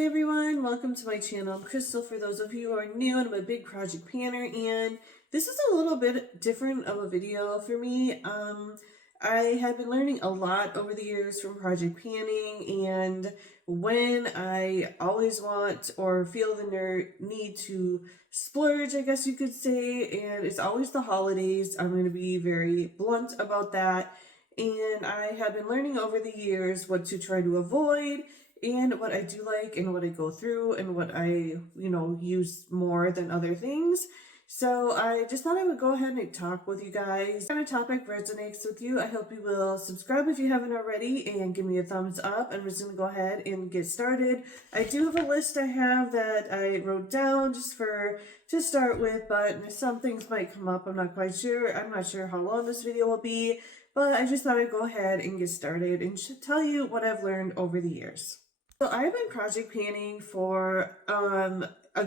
Hey everyone, welcome to my channel. I'm Crystal. For those of you who are new, I'm a big project planner, and this is a little bit different of a video for me. I have been learning a lot over the years from project planning, and when I always want or feel the need to splurge, I guess you could say, and it's always the holidays. I'm going to be very blunt about that, and I have been learning over the years what to try to avoid and what I do like and what I go through and what I, use more than other things. So I just thought I would go ahead and talk with you guys. If this kind of topic resonates with you, I hope you will subscribe if you haven't already and give me a thumbs up. I'm just going to go ahead and get started. I do have a list I have that I wrote down just to start with, but some things might come up. I'm not quite sure. I'm not sure how long this video will be, but I just thought I'd go ahead and get started and tell you what I've learned over the years. So I've been project planning for a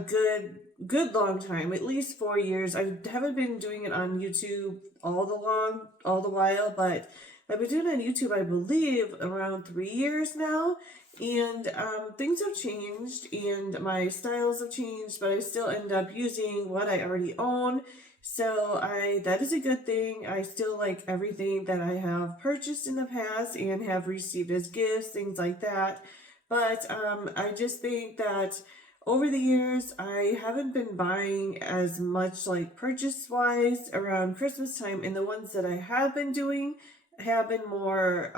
good long time, at least 4 years. I haven't been doing it on YouTube all the while, but I've been doing it on YouTube, I believe, around 3 years now. And things have changed and my styles have changed, but I still end up using what I already own. So that is a good thing. I still like everything that I have purchased in the past and have received as gifts, things like that. But I just think that over the years, I haven't been buying as much like purchase-wise around Christmas time, and the ones that I have been doing have been more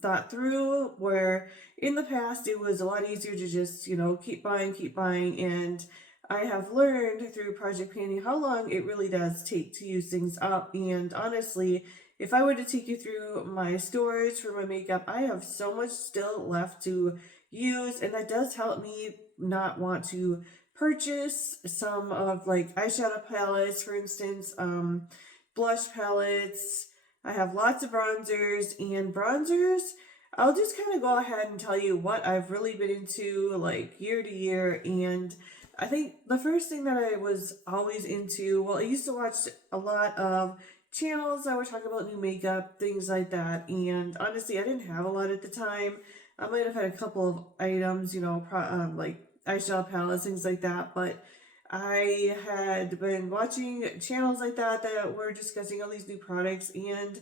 thought through, where in the past it was a lot easier to just, keep buying, and I have learned through project planning how long it really does take to use things up. And honestly, if I were to take you through my storage for my makeup, I have so much still left to use, and that does help me not want to purchase some of like eyeshadow palettes, for instance, blush palettes. I have lots of bronzers, and bronzers, I'll just kind of go ahead and tell you what I've really been into like year to year. And I think the first thing that I was always into, well, I used to watch a lot of channels that were talking about new makeup, things like that, and honestly I didn't have a lot at the time. I might have had a couple of items, like eyeshadow palettes, things like that, but I had been watching channels like that were discussing all these new products, and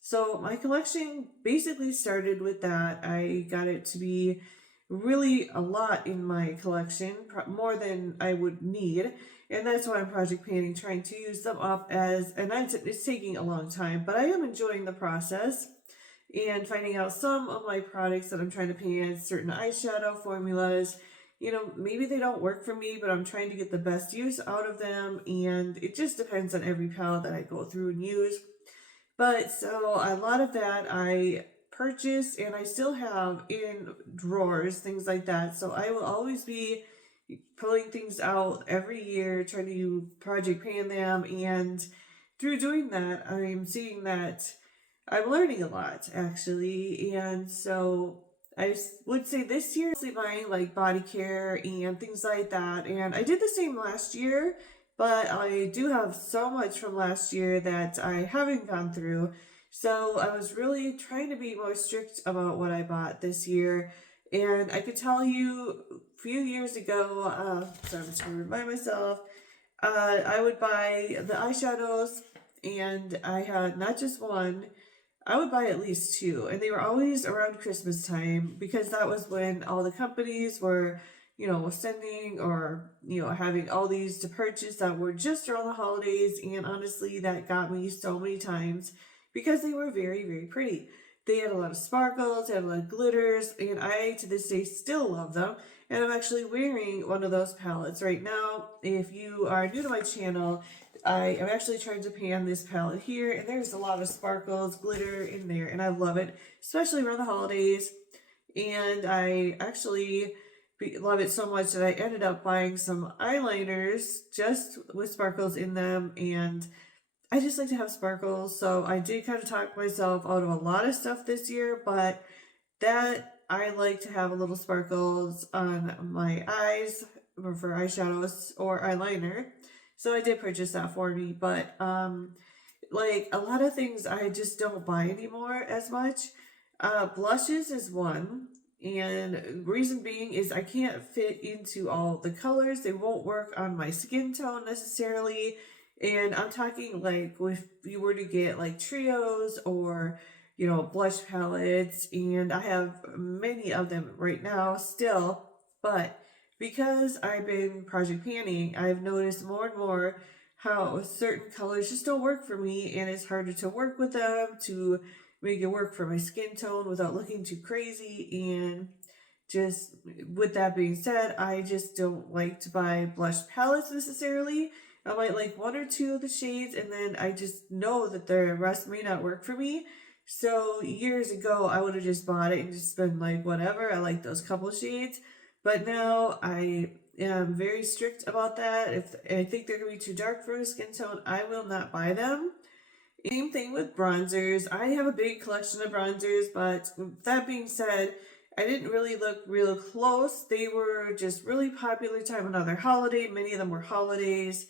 so my collection basically started with that. I got it to be really a lot in my collection, more than I would need, and that's why I'm project planning, trying to use them up and it's taking a long time, but I am enjoying the process and finding out some of my products that I'm trying to pan, certain eyeshadow formulas, maybe they don't work for me, but I'm trying to get the best use out of them, and it just depends on every palette that I go through and use. But so a lot of that I purchased and I still have in drawers, things like that. So I will always be pulling things out every year, trying to project pan them, and through doing that, I'm seeing that I'm learning a lot, actually. And so I would say this year, I'm buying like body care and things like that. And I did the same last year, but I do have so much from last year that I haven't gone through. So I was really trying to be more strict about what I bought this year. And I could tell you a few years ago, so I'm just going to remind myself, I would buy the eyeshadows, and I had not just one, I would buy at least two, and they were always around Christmas time, because that was when all the companies were, sending or, having all these to purchase that were just around the holidays. And honestly, that got me so many times because they were very, very pretty. They had a lot of sparkles, they had a lot of glitters, and I, to this day, still love them. And I'm actually wearing one of those palettes right now. If you are new to my channel, I am actually trying to pan this palette here, and there's a lot of sparkles, glitter in there, and I love it, especially around the holidays. And I actually love it so much that I ended up buying some eyeliners just with sparkles in them, and I just like to have sparkles, so I did kind of talk myself out of a lot of stuff this year, but that I like to have a little sparkles on my eyes for eyeshadows or eyeliner. So I did purchase that for me, but like a lot of things I just don't buy anymore as much. Blushes is one, And reason being is I can't fit into all the colors. They won't work on my skin tone necessarily. And I'm talking like if you were to get like trios or, you know, blush palettes, and I have many of them right now still, but because I've been project panning, I've noticed more and more how certain colors just don't work for me, and it's harder to work with them to make it work for my skin tone without looking too crazy. And just with that being said, I just don't like to buy blush palettes necessarily. I might like one or two of the shades, and then I just know that the rest may not work for me. So years ago, I would have just bought it and just been like, whatever, I like those couple shades. But now I am very strict about that. If I think they're going to be too dark for my skin tone, I will not buy them. Same thing with bronzers. I have a big collection of bronzers, but that being said, I didn't really look real close. They were just really popular time another holiday. Many of them were holidays.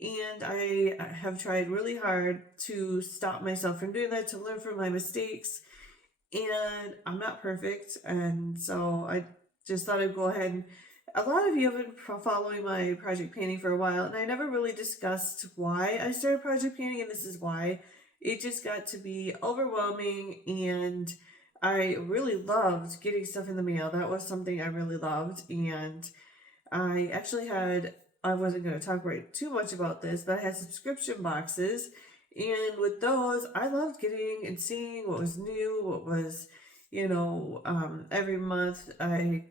And I have tried really hard to stop myself from doing that, to learn from my mistakes. And I'm not perfect. And so I just thought I'd go ahead and a lot of you have been following my project painting for a while, and I never really discussed why I started project painting, and this is why. It just got to be overwhelming, and I really loved getting stuff in the mail. That was something I really loved, and I actually had, I wasn't going to talk too much about this, but I had subscription boxes, and with those, I loved getting and seeing what was new, what was, you know, every month I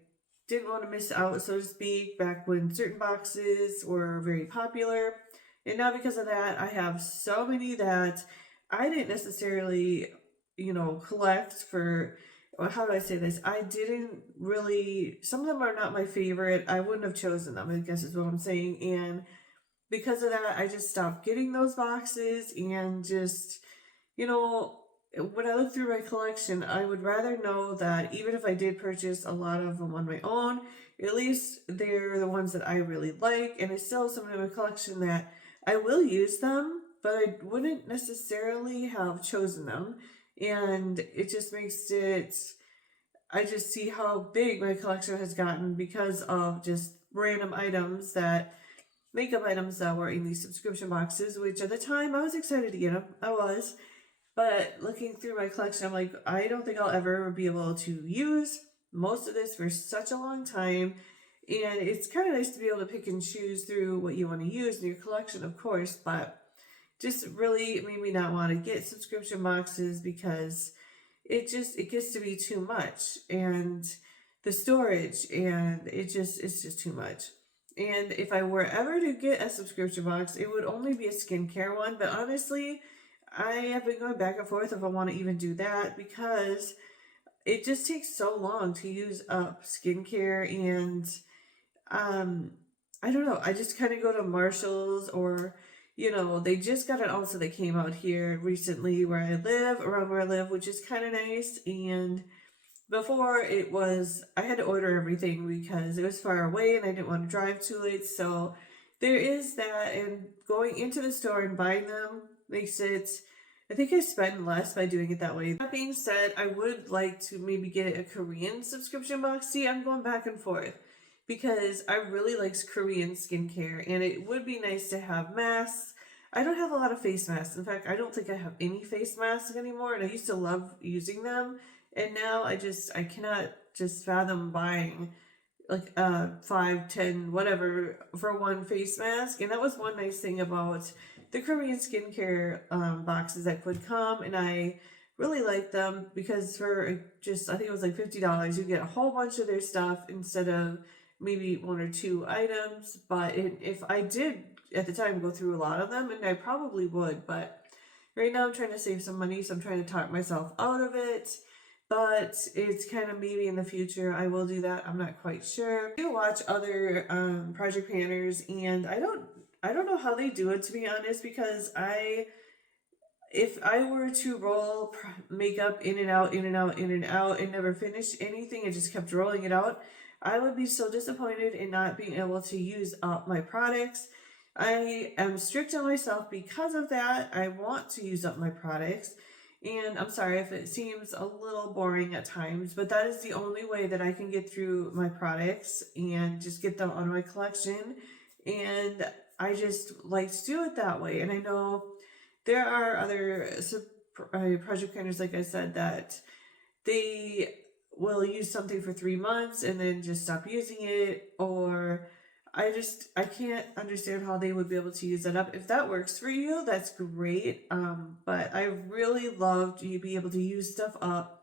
didn't want to miss out, so to speak, back when certain boxes were very popular. And now because of that, I have so many that I didn't necessarily, you know, collect for, well, how do I say this? I didn't really, some of them are not my favorite. I wouldn't have chosen them, I guess is what I'm saying. And because of that, I just stopped getting those boxes, and just, you know, when I look through my collection, I would rather know that even if I did purchase a lot of them on my own, at least they're the ones that I really like, and I still have some in my collection that I will use them, but I wouldn't necessarily have chosen them. And it just makes it, I just see how big my collection has gotten because of just random items that, makeup items that were in these subscription boxes, which at the time I was excited to get them. I was. But looking through my collection, I'm like, I don't think I'll ever be able to use most of this for such a long time. And it's kind of nice to be able to pick and choose through what you want to use in your collection, of course, but just really made me not want to get subscription boxes because it gets to be too much, and the storage, and it's just too much. And if I were ever to get a subscription box, it would only be a skincare one, but honestly, I have been going back and forth if I want to even do that, because it just takes so long to use up skincare. And I don't know, I just kind of go to Marshall's, or, you know, they just got it also, they came out here recently where I live, around where I live, which is kind of nice. And before, it was, I had to order everything because it was far away and I didn't want to drive to it. So there is that, and going into the store and buying them makes it, I think I spend less by doing it that way. That being said, I would like to maybe get a Korean subscription box. See, I'm going back and forth because I really like Korean skincare, and it would be nice to have masks. I don't have a lot of face masks. In fact, I don't think I have any face masks anymore, and I used to love using them. And now I cannot just fathom buying like 5, 10, whatever for one face mask. And that was one nice thing about the Korean skincare boxes that could come, and I really like them because for just, I think it was like $50, you get a whole bunch of their stuff instead of maybe 1 or 2 items. But if I did at the time go through a lot of them, and I probably would, but right now I'm trying to save some money, so I'm trying to talk myself out of it. But it's kind of maybe in the future I will do that. I'm not quite sure. I do watch other project painters, and I don't know how they do it, to be honest, because if I were to roll makeup in and out, in and out, in and out, and never finish anything and just kept rolling it out, I would be so disappointed in not being able to use up my products. I am strict on myself because of that. I want to use up my products. And I'm sorry if it seems a little boring at times, but that is the only way that I can get through my products and just get them on my collection. And I just like to do it that way. And I know there are other project planners, like I said, that they will use something for 3 months and then just stop using it, or I can't understand how they would be able to use that up. If that works for you, that's great. But I really love to be able to use stuff up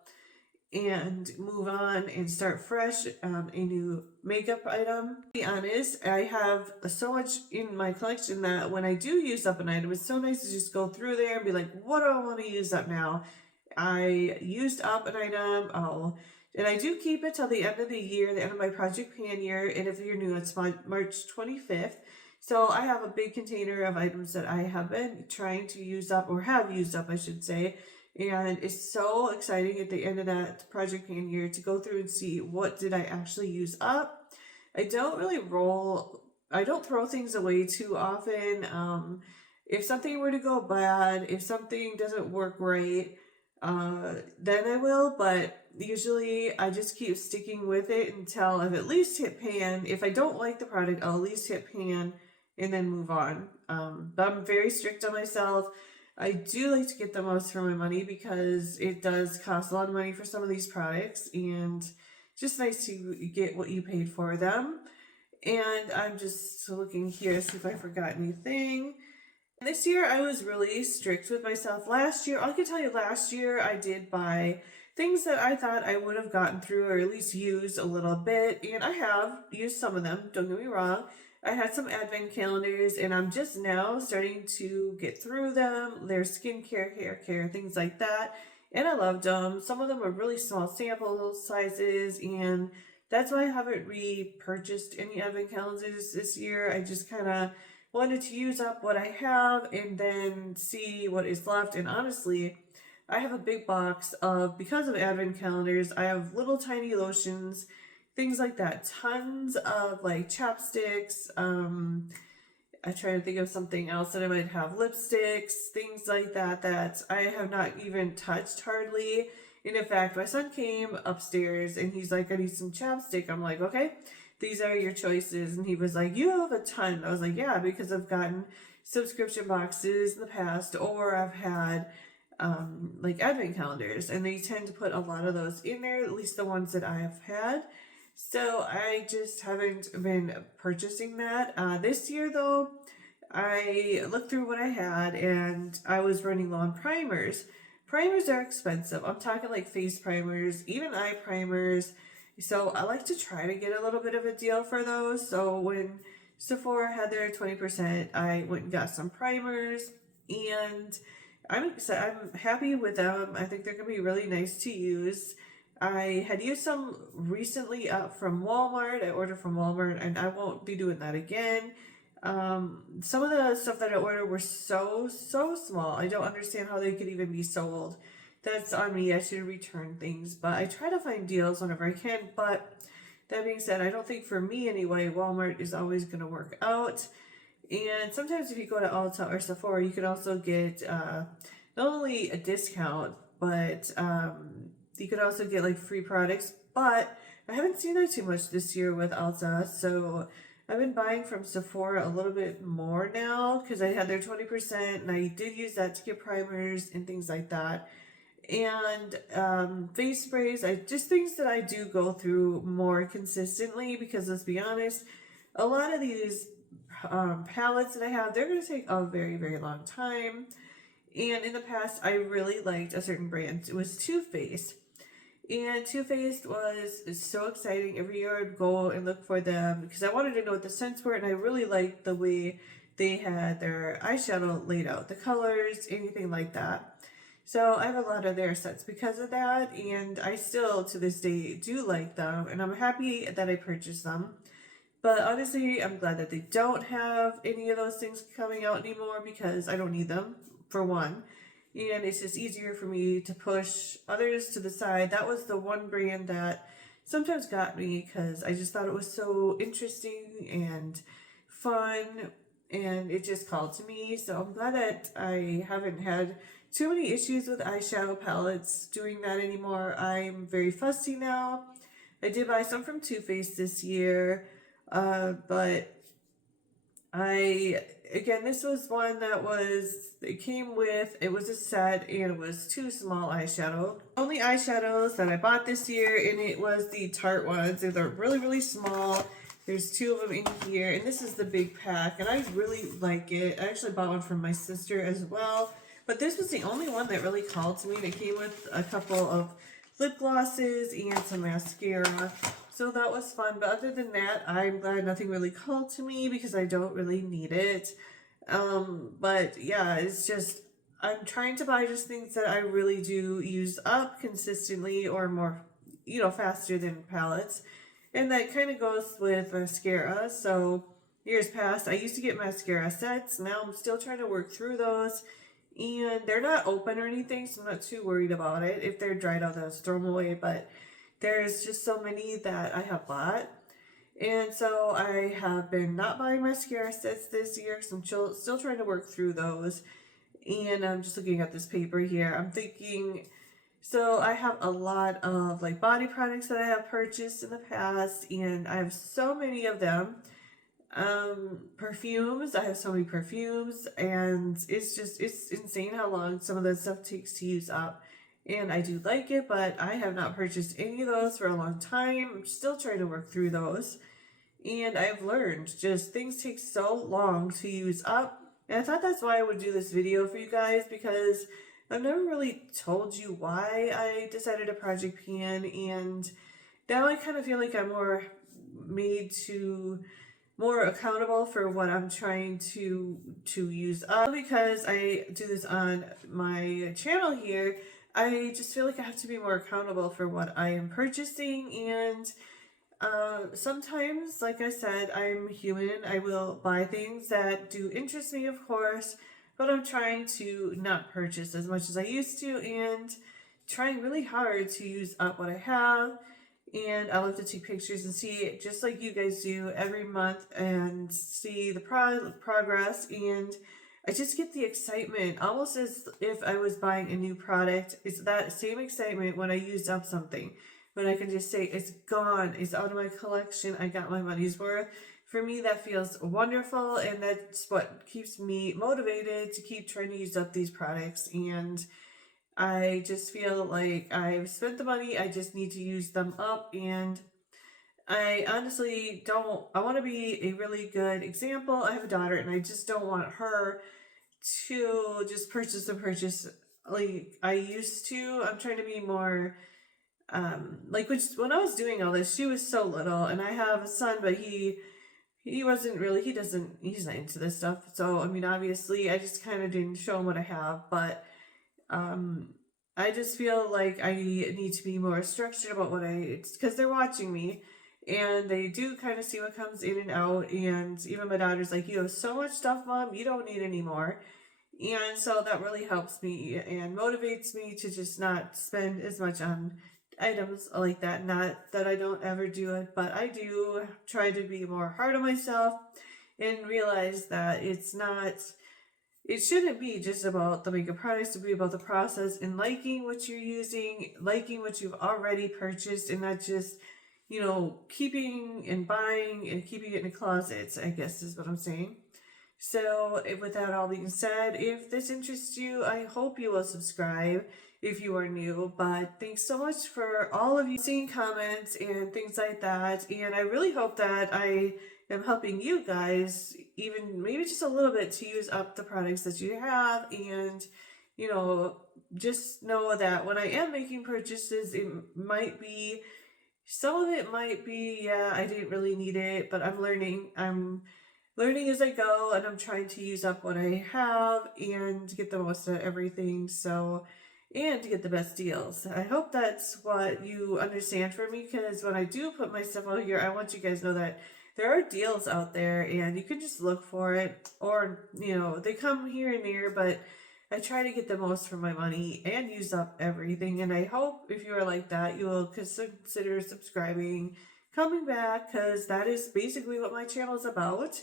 and move on and start fresh, a new makeup item. To be honest, I have so much in my collection that when I do use up an item, it's so nice to just go through there and be like, what do I want to use up now? I used up an item. And I do keep it till the end of the year, the end of my project pan year. And if you're new, it's March 25th. So I have a big container of items that I have been trying to use up, or have used up, I should say. And it's so exciting at the end of that project pan year to go through and see what did I actually use up. I don't throw things away too often. If something were to go bad, if something doesn't work right, then I will, but usually I just keep sticking with it until I've at least hit pan. If I don't like the product, I'll at least hit pan and then move on. But I'm very strict on myself. I do like to get the most for my money because it does cost a lot of money for some of these products, and it's just nice to get what you paid for them. And I'm just looking here to see if I forgot anything. This year I was really strict with myself. Last year, I can tell you last year I did buy things that I thought I would have gotten through, or at least used a little bit, and I have used some of them, don't get me wrong. I had some advent calendars and I'm just now starting to get through them. Their skincare, hair care, things like that. And I loved them. Some of them are really small sample sizes, and that's why I haven't repurchased any advent calendars this year. I just kind of wanted to use up what I have and then see what is left. And honestly, I have a big box of, because of advent calendars, I have little tiny lotions, things like that, tons of like chapsticks. I try to think of something else that I might have, lipsticks, things like that, that I have not even touched hardly. And in fact, my son came upstairs and he's like, I need some chapstick. I'm like, okay, these are your choices. And he was like, you have a ton. I was like, yeah, because I've gotten subscription boxes in the past, or I've had like advent calendars, and they tend to put a lot of those in there, at least the ones that I have had. So I just haven't been purchasing that. This year though, I looked through what I had and I was running low on primers. Primers are expensive. I'm talking like face primers, even eye primers. So I like to try to get a little bit of a deal for those. So when Sephora had their 20%, I went and got some primers, and I'm happy with them. I think they're going to be really nice to use. I had used some recently from Walmart. I ordered from Walmart and I won't be doing that again. Some of the stuff that I ordered were so small. I don't understand how they could even be sold. That's on me. I should return things, but I try to find deals whenever I can. But that being said, I don't think for me anyway, Walmart is always going to work out. And sometimes if you go to Ulta or Sephora, you can also get not only a discount, but you could also get like free products. But I haven't seen that too much this year with Ulta, so I've been buying from Sephora a little bit more now because I had their 20%, and I did use that to get primers and things like that. And face sprays, just things that I do go through more consistently, because let's be honest, a lot of these palettes that I have, they're going to take a very, very long time. And in the past, I really liked a certain brand. It was Too Faced. And Too Faced was so exciting. Every year I'd go and look for them because I wanted to know what the scents were, and I really liked the way they had their eyeshadow laid out, the colors, anything like that. So I have a lot of their sets because of that, and I still to this day do like them, and I'm happy that I purchased them. But honestly, I'm glad that they don't have any of those things coming out anymore because I don't need them, for one. And it's just easier for me to push others to the side. That was the one brand that sometimes got me because I just thought it was so interesting and fun, and it just called to me. So I'm glad that I haven't had too many issues with eyeshadow palettes doing that anymore. I'm very fussy now. I did buy some from Too Faced this year, but again, this was one that it came with, it was a set and it was 2 small eyeshadow. Only eyeshadows that I bought this year, and it was the Tarte ones. They're really, really small. There's 2 of them in here, and this is the big pack, and I really like it. I actually bought one from my sister as well, but this was the only one that really called to me. It came with a couple of lip glosses and some mascara. So that was fun, but other than that, I'm glad nothing really called to me because I don't really need it. But yeah, it's just, I'm trying to buy just things that I really do use up consistently or more, faster than palettes. And that kind of goes with mascara. So years past, I used to get mascara sets. Now I'm still trying to work through those. And they're not open or anything, so I'm not too worried about it. If they're dried out, I'll just throw them away. But there's just so many that I have bought. And so I have been not buying mascara sets this year because I'm still trying to work through those. And I'm just looking at this paper here. I'm thinking, so I have a lot of like body products that I have purchased in the past, and I have so many of them. Perfumes, I have so many perfumes, and it's insane how long some of that stuff takes to use up. And I do like it, but I have not purchased any of those for a long time. I'm still trying to work through those. And I've learned just things take so long to use up. And I thought that's why I would do this video for you guys, because I've never really told you why I decided to project pan, and now I kind of feel like I'm more accountable for what I'm trying to use up. Because I do this on my channel here, I just feel like I have to be more accountable for what I am purchasing. And sometimes, like I said, I'm human. I will buy things that do interest me, of course, but I'm trying to not purchase as much as I used to, and trying really hard to use up what I have. And I love to take pictures and see it just like you guys do every month and see the progress. And I just get the excitement, almost as if I was buying a new product. It's that same excitement when I used up something. When I can just say, it's gone, it's out of my collection, I got my money's worth. For me, that feels wonderful, and that's what keeps me motivated to keep trying to use up these products. And I just feel like I've spent the money, I just need to use them up. And I honestly I want to be a really good example. I have a daughter, and I just don't want her to just purchase like I used to. I'm trying to be more, when I was doing all this, she was so little, and I have a son, but he's not into this stuff. So, I mean, obviously, I just kind of didn't show him what I have, but I just feel like I need to be more structured about because they're watching me, and they do kind of see what comes in and out. And even my daughter's like, you have so much stuff, Mom, you don't need any more. And so that really helps me and motivates me to just not spend as much on items like that. Not that I don't ever do it, but I do try to be more hard on myself and realize that it shouldn't be just about the makeup products, to be about the process and liking what you're using, liking what you've already purchased, and not just, keeping and buying and keeping it in the closets, I guess is what I'm saying. So with that all being said, if this interests you, I hope you will subscribe if you are new. But thanks so much for all of you seeing comments and things like that. And I really hope that I am helping you guys, even maybe just a little bit, to use up the products that you have. And, just know that when I am making purchases, some of it might be, yeah, I didn't really need it, but I'm learning as I go, and I'm trying to use up what I have and get the most out of everything. So, and to get the best deals. I hope that's what you understand from me, because when I do put my stuff out here, I want you guys to know that there are deals out there, and you can just look for it, or, they come here and there, but I try to get the most for my money and use up everything. And I hope if you are like that, you will consider subscribing, coming back, because that is basically what my channel is about.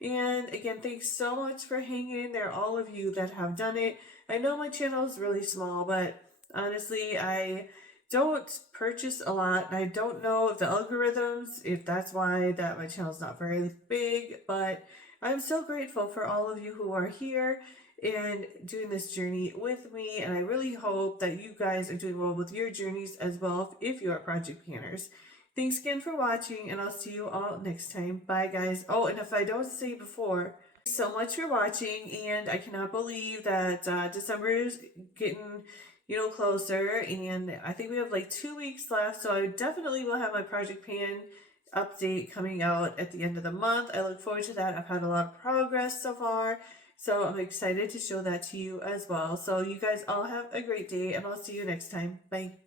And again, thanks so much for hanging in there, all of you that have done it. I know my channel is really small, but honestly, I don't purchase a lot. I don't know if the algorithms, if that's why that my channel is not very big, but I'm so grateful for all of you who are here and doing this journey with me. And I really hope that you guys are doing well with your journeys as well if you are project planners. Thanks again for watching, and I'll see you all next time. Bye, guys. Oh, and if I don't say before, thanks so much for watching, and I cannot believe that December is getting, closer, and I think we have like 2 weeks left, so I definitely will have my project plan update coming out at the end of the month. I look forward to that. I've had a lot of progress so far, so I'm excited to show that to you as well. So you guys all have a great day, and I'll see you next time. Bye.